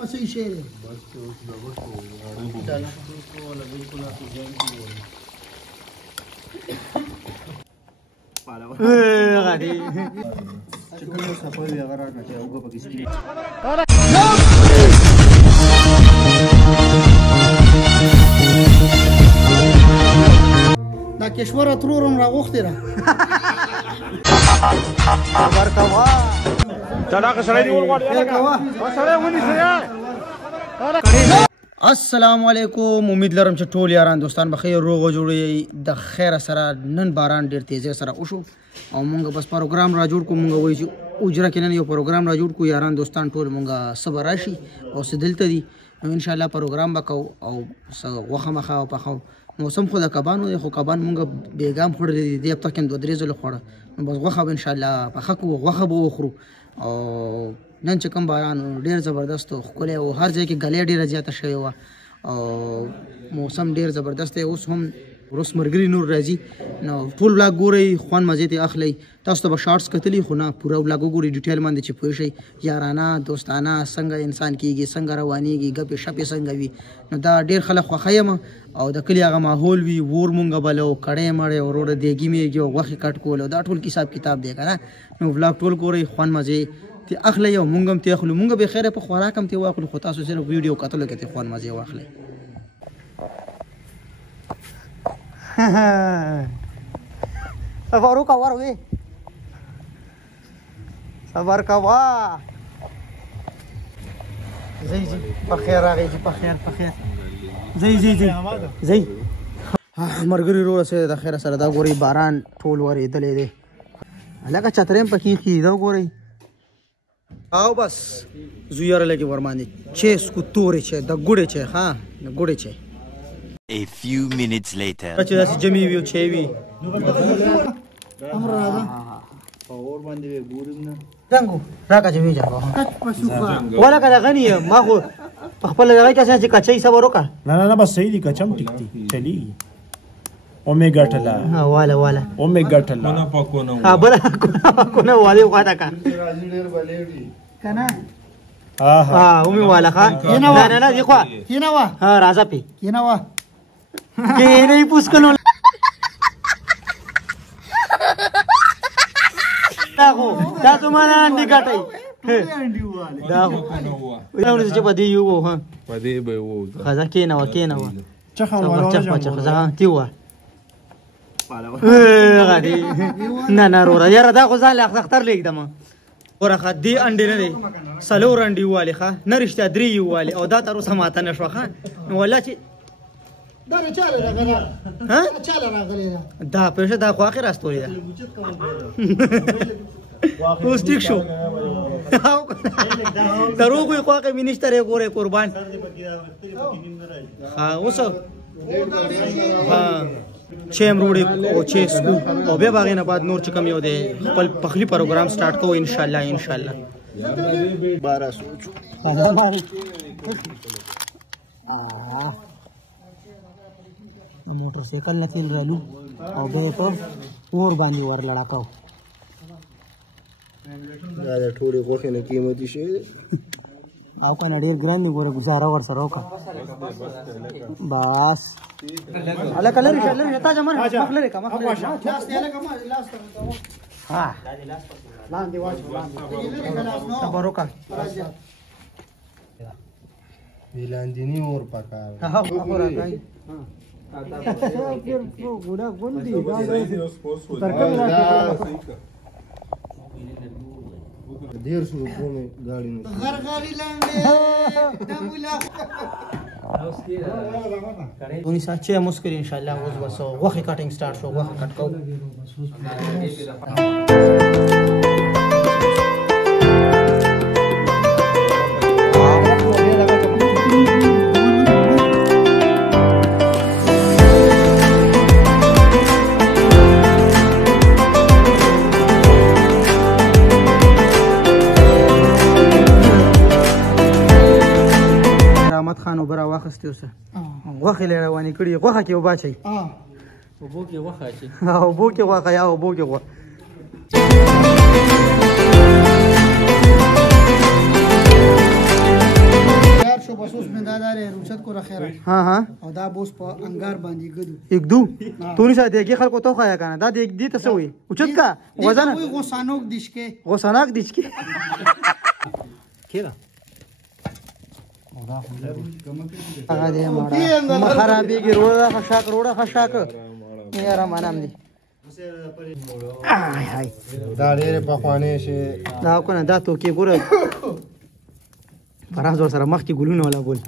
ما صحیح شی دی دا کشوره ترورم راغوښتې ده السلام علیکم امید لرم چې ټول یاران دوستان بخیر روغ او جوړ یې د خیر سره نن باران ډیر تیزی سره وشو او مونږ بس پروګرام را جوړ کو مونږ وایو چې اجره کې نن یو پروګرام را جوړ کو یاران دوستان ټول مونږ صبر راشي او سدلته دي نو ان شاء الله پروګرام وکاو او وخه مخه او پخو موسم خو د کبانو دی خو کبان مونږ بیګام خوړلې دي هفته کې دوه درې ځله خوړه نو بس غوښه به ان شاء الله پخه کو غوښه به وخورو او نن چې کوم باران ډیر زبردست او ښکلی او هر ځای کې ګلۍ ډېره زیاته شوې وه او موسم ډیر زبردست دی اوس هم وروست مرګري نور راځي نو ټول ولاګ ګورئ خوند مزې ترې اخلئ تاسو ته به شارټس کتلي خو نه پوره ولاګ وګورئ ډیټیل باندې چې پوه شئ یارانه دوستانه څنګه انسان کېږي څنګه روانېږي ګپې شپې څنګه وي نو دا ډېر خلک خوښه یم او د کلي هغه ماحول وي ور مونږ بلو کړی مړی او وروره دیګي میږي او غوښې کټ کول او دا ټول حساب کتاب دی که نه نو ولاګ ټول ګورئ خوند مزې تی اخلئ او مونږ هم تی اخلو مونږ به خیره په خوراک هم تی واخلو خو تاسو صرف ویډیو کتلو کې تی خوند مزې واخلئ صبر وکړه ور وې صبر کوه ځئ ځئ په خیر راغی چې په خیر په خیر ځئ ځئ ځئ ځئ ملګري وروره سره د خیره سره دا ګورئ باران ټول ورېدلی دی هلکه چترۍ هم پکې ایښي دي دا وګورئ او بس زوی یاره لږې ورباندې چای څکو تورې چای د ګوړې چای ها د ګوړې چای A few minutes later. چې داسې جمعې وي او چای وي جنګو راکړه چې ویجنګو ولکه دغه نه یم ما خو په خپله دغه کې چې کچۍ صبر وکړه نه بس صحیح دي کچم ټیک دي چلیږي اومیګا ټلا والا والا اومیګا ټلا ها بل کو نه والي خواته کا کنه ها اومي والا ها نه نه دی خو کینه وا ها راځه پی کینه وا کینه یې پوس کړو دا ته ما نه انډي کټای دا هو دا ورته چې پدې یو ها پدې به وو خزا کینه وا کینه وا چخه ولا خزا تیوا غادي نه نه ورا یاره دا خو ځان له اختر لیکدم ورخه دی انډي نه دی سلور انډي والی ښه نه رښتیا درې یو والی او دا تر اوسه ماته نه شوه ښه نو والله چې دا چاله راغلی ها چاله راغلی دا پېښه دا خو اخر راستوري ده اوس ټیک شو دروغ وي خو هغه مې نشته دی ګورئ قربان ها اوس ها چیم روړې او چی سکو او بیا باغې نه بعد نور چې کوم یو دی خپل پخلي پروګرام سٹارټ کوو ان شاء الله ان شاء الله 1200 موټر سایکل نه تل رالو او به په اور باندې ور لړاکاو دا د ټولې غوښې نه قیمتي شی او کنه ډېر ګران دی ګوره ګزاره ورسره وکړه بس هلکه لرې شه لرې شه تا جمر مخ لرې که مخ لرې ها لاندې واچوه صبر وکړه لاندینی اور پکار هغه راځي ګوډه غوندي دیر شو کومه گاڑی نه غرغری لاندې د مولا ونی ساتچې مسکري ان شاء الله اوس بس غوخه کټینګ سٹارټ شو غوخه کټ کو خانو برا واخستې اوسه غوښې له روانې کړي غوښه کې اوبه اچوي اوبو کې غوښه اچوي اوبو کې غوښه یا اوبو کې غوښه شو بس اوس مې دا لري رخصت کو راخره ها ها او دا بوس په انګار باندې ګدو یک دو تونی سره دیګي خلکو ته خایا کنه دا دیګ دی ته سوې اوچت کا وزن وای غوسانوک دیشکه غوسناک دیچکی کیدا هغه دې ما خرابېږي روړه خشاک یاره منم دي هاي دا ډېرې پخوانۍ شي دا کنه دا توکې ګوره فراز ور سره مخکې ګلونه ولا ګل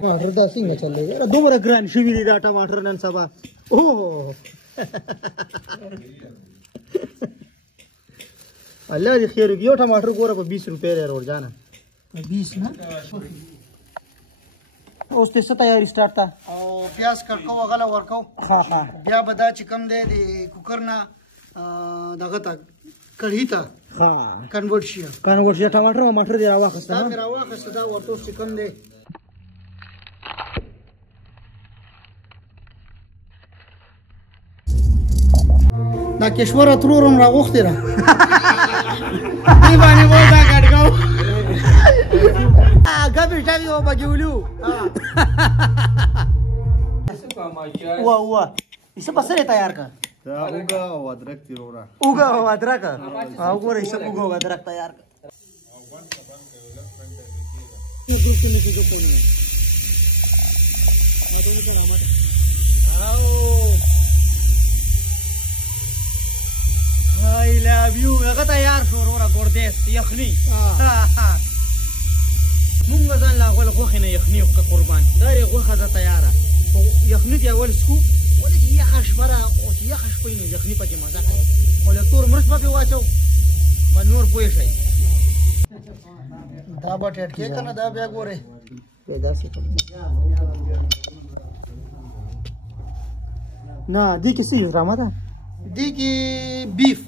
ټماټر دا څنګه چلې دومره ګران شوي دي دا ټماټر نن سبا اوه الله دې خیر وکړي یو ټماټر ګوره په 20 روپۍ لري ورځانه 20 نه اوس ته څه تیاری سٹارټ تا او پیاز کړکو غلا ورکو ها ها بیا بدا چې کم دی د کوکر نه دغه تا کړهی تا ها کنورټ شي کنورټ شي ټماټر او مټر دی راوخسته دا مې راوخسته دا ورته چې کم دی دا کشور ترورم راغوخته را دی باندې وو دا کډګاو غبي ټاوي او بګولو وا ایسه پسره تیار کا دا اوګه او ادرک تیرورا اوګه او ادرک او ګوره ایسه اوګه او ادرک تیار کا I love you هغه تیار شو وروره ګوردیس یخني مونږ ځان لا غول خوخه نه یخني او قربان دا یې غوخه ده تیاره یخني دی اول سکو ولې یخ شپره او یخ شپینه یخني پکې مزه کوي او لکتور مرچ په واچو منور پوي شي دا به ټټ کې کنه دا بیا ګوره پیدا سي نه دي کې سی رامه ده دی کې بیف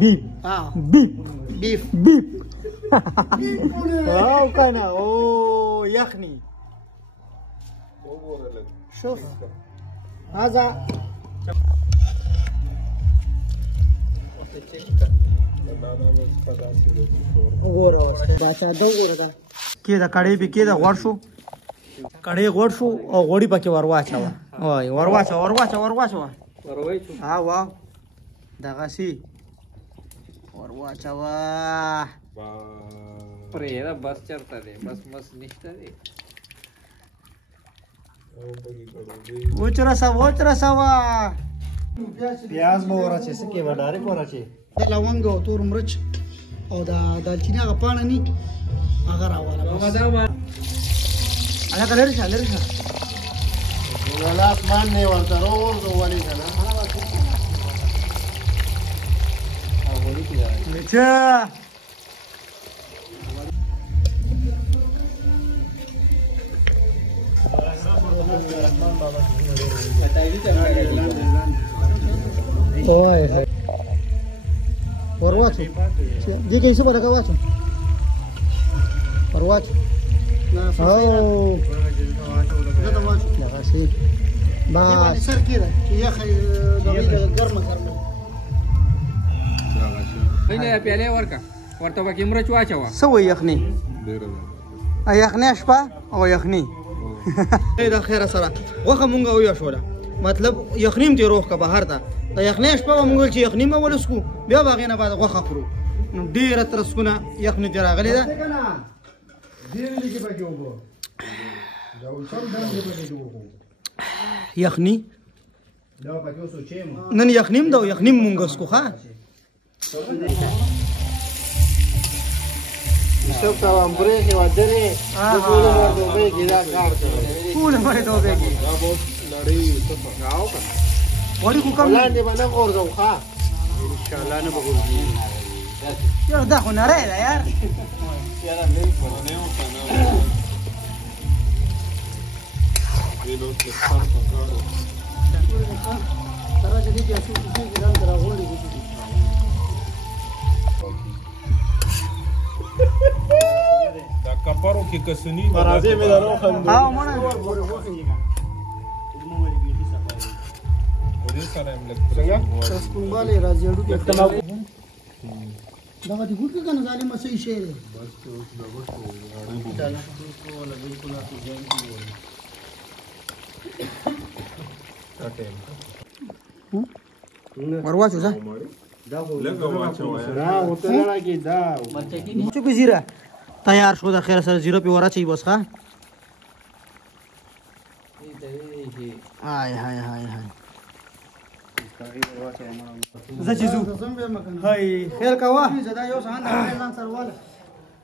بیف ها بیف بیف بیف واو کنه او یخني شوف هذا وګوره دا چا دا وګوره دا کې دا کړي به کې دا غوړ شو کړي غوړ شو او غوړي پکې ورواچو وای ورواچو ها واو دغه سي ورواچو پرې دا بس چرته دی بس مس نشته دی وچرا سوا پیاز به ورچې سکه وډاره ورچې دا لونګ او تور مرچ او دا دالچینه هغه پاڼه ني هغه راواله انا کلر شه ولات مان نه ورته ورته ولې کنه میچا اوه ورواچو دي کې څه برکه واچو ورواچو او دا واچو دغه سي با سر کېده چې یخ دغه ګرمه نه پیاله ورکا ورته پکې مرچ واچو سو یخني یخني شپه او یخني دا خیره سره وخه مونږ او شوله مطلب یخنیم دی روح کا بهر ته دا یخني شپه مونږ چې یخنیم ولسکو بیا باغې نه بعد وخه خورو نو ډیره ترسکونه یخني دی راغلی ده یخني نن یخنیم دا یخنیم مونږ اسکو ښا شوف طبعا بريخي ودري بقول له دوبيجي لا كارت ټول مړ دوبېږي دا بوس لړۍ صفه راو کنه وړي کو کم لاندې باندې غورځو ښا ان شاء الله نه بغورځي یار دا خو نری ده یار یاره نه پرونه او کنه وینو څه څه کارو سره چې دې چې څه کې ځان دراغولې دي دا کپرو کې کسنی فرازه مې درو خندو ها مونږ ورې سره هم لګ سپونباله راځي اډو کې دا دې ګوت کنه ظالم صحیح شی دی ورواچو ځه چوکې زیره تیار شو د خیر سره زیره په وراچي بس ښه هاي هاي هاي هاي زچزو هاي خیر کوا زدا یو سان د اعلان سرواله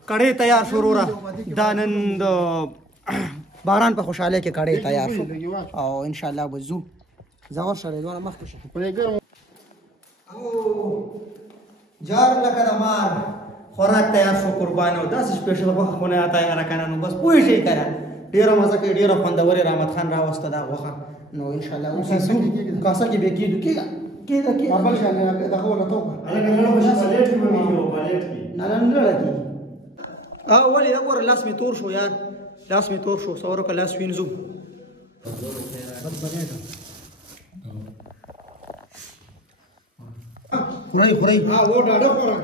کړه تیار شو رورا دانند باران په خوشاله کې کړه تیار شو او ان شاء الله وزو زاور سره دوه مخ شه او جار لکه د مار خوراک تیار شو قربان او داس سپیشل وخت خونه تیار کنه نو بس پوي شي کنه ډیره مزه کوي ډیره خوندوري رحمت خان راوسته دا وخت نو ان شاء الله اوس کاسه کې به کېدو کېدا خپل شان دا خو له توګه نه لګي اول دا ور لاس می تور شو یار لاس می تور شو سوره کلاس وینځو خوري ها و ډاډه خوراک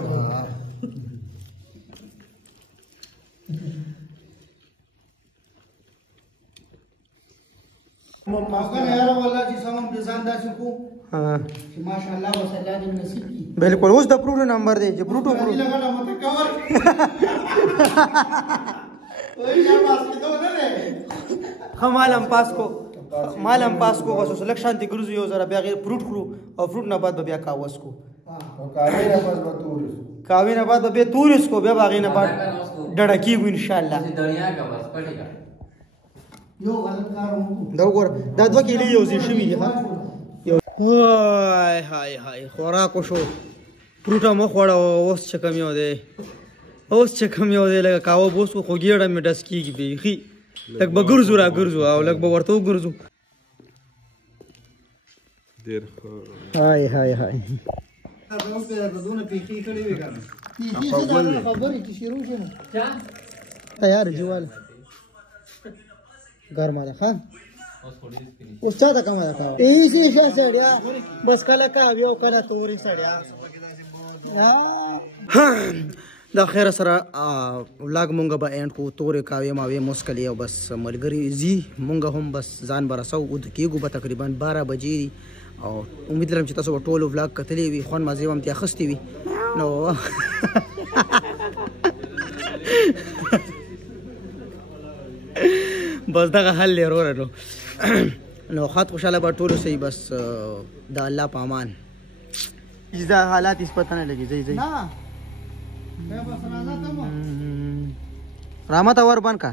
बिल्कुल उस Pruitt number दे जो प्रूटो मालम पास को बस लक्षण गुरुजु यो जरा बया फ्रूट खरू और फ्रूट ना बाद बया कावस को कावे ना बाद बे तूरिस को बे बागी ना बाद डड़की गु इंशाल्लाह यो गलत करो دا وګور دا 2 کیلې یو زی شوی دی ها هاي هاي هاي خوراکو شو پروټه مخ وړه اوس چې کم یو دی لکه کاوه بوس خو ګیړه مې ډس کیږي بیخي لکه به ګرځو را ګرځو او لکه به ورته وګرځو ډېر هاي هاي هاي تیار جوال ګرمه ده ښه اوس چا ته کومه ده ایزي ښه سړیا بس کله کاوي او کله تورې سړیا دا خیر سره ولاګ مونږ به اینډ کو تورې کاوي ماوي مسکلي او بس ملګري زی مونږ هم بس ځان برسو او د کېږو به تقریبا 12 بجې او امید لرم چې تاسو به ټول ولاګ کتلی وي خوند مزې هم ترې اخیستې وي نو بس دغه حل لري ورته نو خاط خوشاله به ټول سي بس د الله په امان اذا حالات اس پته نه لګي زي نه بس راځه ته رحمت اور بن کا